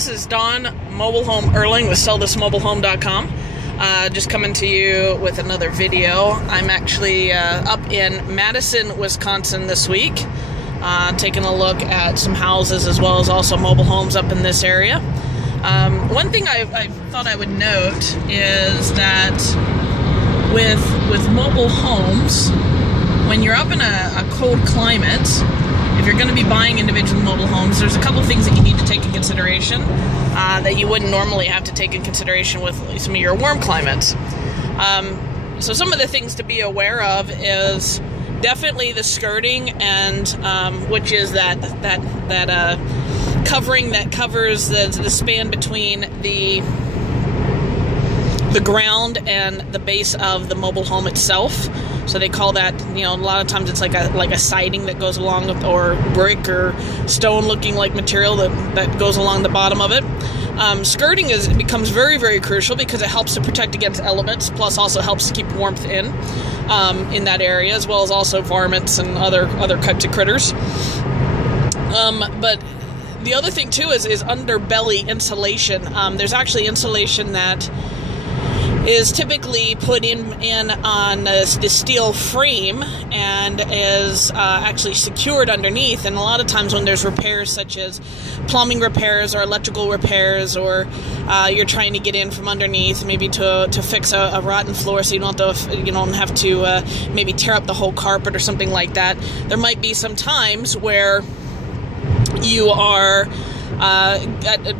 this is Dawn, Mobile Home Erling with sellthismobilehome.com. Just coming to you with another video. I'm actually up in Madison, Wisconsin this week, taking a look at some houses as well as also mobile homes up in this area. One thing I thought I would note is that with mobile homes, when you're up in a cold climate, if you're going to be buying individual mobile homes, there's a couple things that you need to take in consideration that you wouldn't normally have to take in consideration with some of your warm climates. So some of the things to be aware of is definitely the skirting, and which is that covering that covers the span between the ground and the base of the mobile home itself. So they call that, you know, a lot of times it's like a siding that goes along with, or brick or stone looking like material that goes along the bottom of it. Skirting becomes very, very crucial because it helps to protect against elements, plus also helps to keep warmth in that area, as well as also varmints and other types of critters. But the other thing too is underbelly insulation. There's actually insulation that is typically put in on the steel frame and is actually secured underneath. And a lot of times when there's repairs such as plumbing repairs or electrical repairs, or you're trying to get in from underneath, maybe to fix a rotten floor, so you don't have to maybe tear up the whole carpet or something like that, there might be some times where you are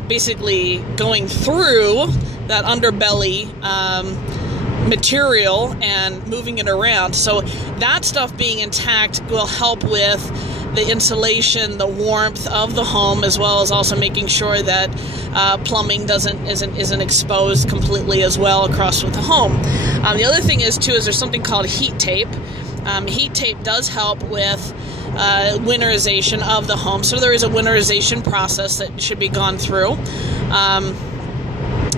basically going through that underbelly material and moving it around. So that stuff being intact will help with the insulation, the warmth of the home, as well as also making sure that plumbing isn't exposed completely as well across with the home. The other thing is there's something called heat tape. Heat tape does help with winterization of the home. So there is a winterization process that should be gone through.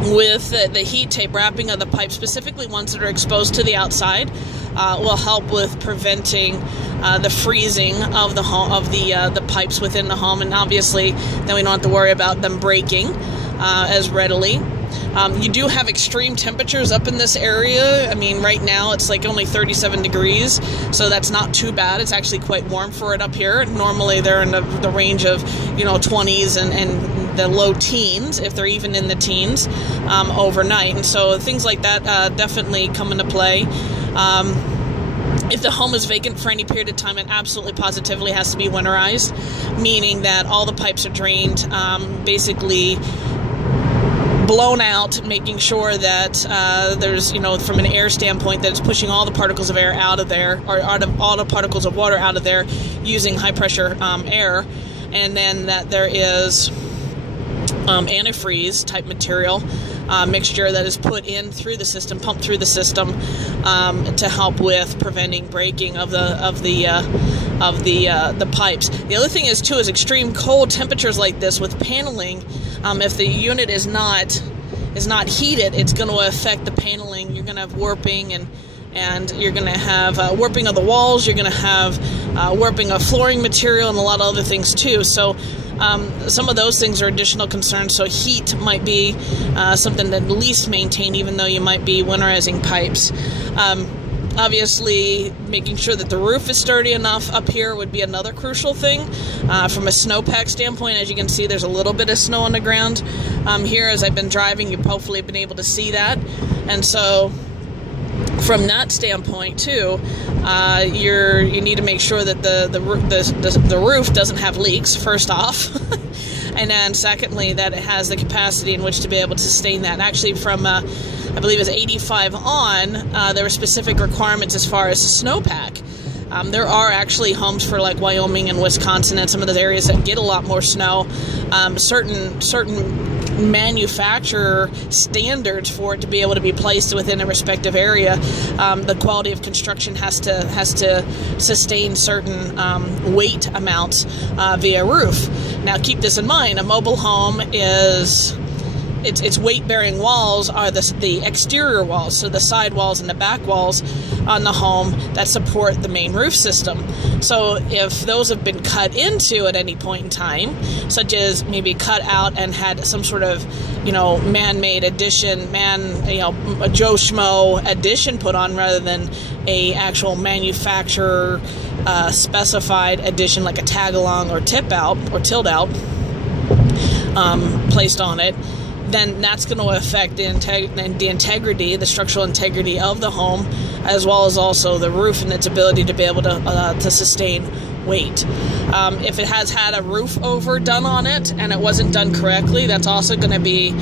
With the heat tape, wrapping of the pipes, specifically ones that are exposed to the outside, will help with preventing the freezing of the home, of the pipes within the home, and obviously then we don't have to worry about them breaking as readily. You do have extreme temperatures up in this area. I mean, right now it's like only 37 degrees, so that's not too bad. It's actually quite warm for it up here. Normally they're in the range of 20s and the low teens, if they're even in the teens, overnight. And so things like that definitely come into play. If the home is vacant for any period of time, it absolutely positively has to be winterized, meaning that all the pipes are drained, basically blown out, making sure that there's, from an air standpoint, that it's pushing all the particles of air out of there, or all the particles of water out of there using high pressure air, and then that there is antifreeze type material mixture that is put in through the system, pumped through the system, to help with preventing breaking of the pipes. The other thing is extreme cold temperatures like this with paneling. If the unit is not heated, it's going to affect the paneling. You're going to have warping, and you're going to have warping of the walls. You're going to have warping of flooring material and a lot of other things too. So some of those things are additional concerns. So heat might be something that at least maintain, even though you might be winterizing pipes. Obviously, making sure that the roof is sturdy enough up here would be another crucial thing. From a snowpack standpoint, as you can see, there's a little bit of snow on the ground here. As I've been driving, you've hopefully been able to see that. And so from that standpoint too, you need to make sure that the roof doesn't have leaks, first off. And then secondly, that it has the capacity in which to be able to sustain that. Actually, from I believe it was 85 on, there were specific requirements as far as snowpack. There are actually homes for like Wyoming and Wisconsin and some of those areas that get a lot more snow. Certain manufacturer standards for it to be able to be placed within a respective area. The quality of construction has to sustain certain weight amounts via roof. Now keep this in mind, a mobile home is its weight-bearing walls are the exterior walls, so the side walls and the back walls on the home that support the main roof system. So if those have been cut into at any point in time, such as maybe cut out and had some sort of, man-made addition, a Joe Schmo addition put on rather than a actual manufacturer specified addition like a tag-along or tip-out or tilt-out placed on it, then that's going to affect the integrity, the structural integrity of the home, as well as also the roof and its ability to be able to sustain weight. If it has had a roof over done on it and it wasn't done correctly, that's also going to be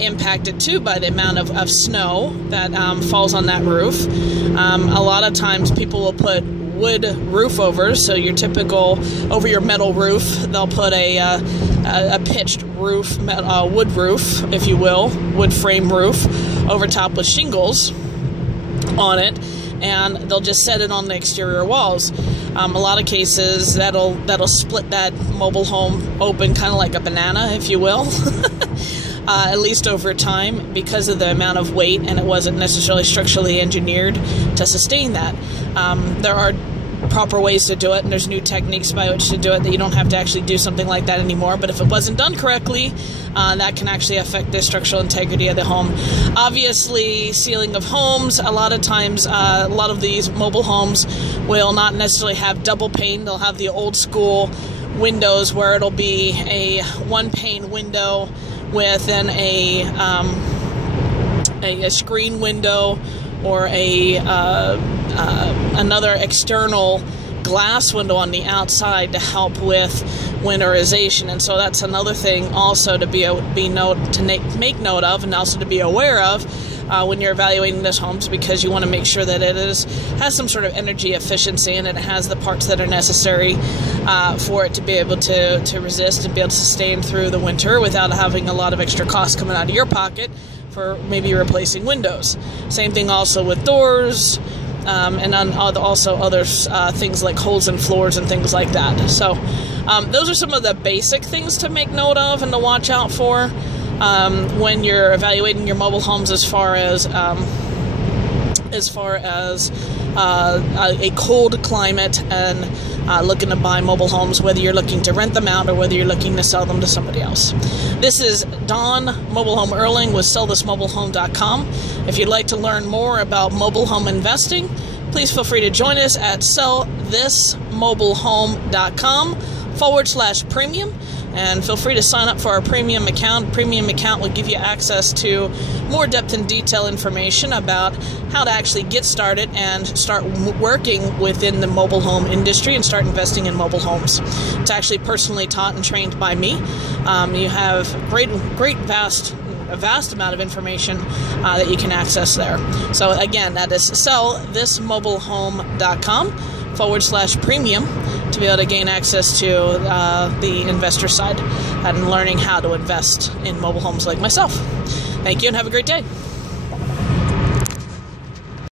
impacted too by the amount of snow that falls on that roof. A lot of times people will put wood roof overs, so your typical over your metal roof, they'll put a pitched roof, wood roof, if you will, wood frame roof over top with shingles on it, and they'll just set it on the exterior walls. A lot of cases that'll split that mobile home open kind of like a banana, if you will. At least over time, because of the amount of weight, and it wasn't necessarily structurally engineered to sustain that. There are proper ways to do it, and there's new techniques by which to do it that you don't have to actually do something like that anymore. But if it wasn't done correctly, that can actually affect the structural integrity of the home. Obviously, ceiling of homes, a lot of times, a lot of these mobile homes will not necessarily have double pane. They'll have the old school windows where it'll be a one pane window with then a screen window or another external glass window on the outside to help with winterization. And so that's another thing also to make note of, and also to be aware of when you're evaluating this homes, because you want to make sure that it has some sort of energy efficiency and it has the parts that are necessary for it to be able to resist and be able to sustain through the winter without having a lot of extra costs coming out of your pocket for maybe replacing windows. Same thing also with doors, and also other things like holes in floors and things like that. So those are some of the basic things to make note of and to watch out for when you're evaluating your mobile homes, as far as a cold climate and looking to buy mobile homes, whether you're looking to rent them out or whether you're looking to sell them to somebody else. This is Don, Mobile Home Erling with sellthismobilehome.com. If you'd like to learn more about mobile home investing, please feel free to join us at sellthismobilehome.com/premium. And feel free to sign up for our premium account. Premium account will give you access to more depth and detail information about how to actually get started and start working within the mobile home industry and start investing in mobile homes. It's actually personally taught and trained by me. You have a vast amount of information that you can access there. So again, that is sellthismobilehome.com/premium to be able to gain access to the investor side and learning how to invest in mobile homes like myself. Thank you and have a great day.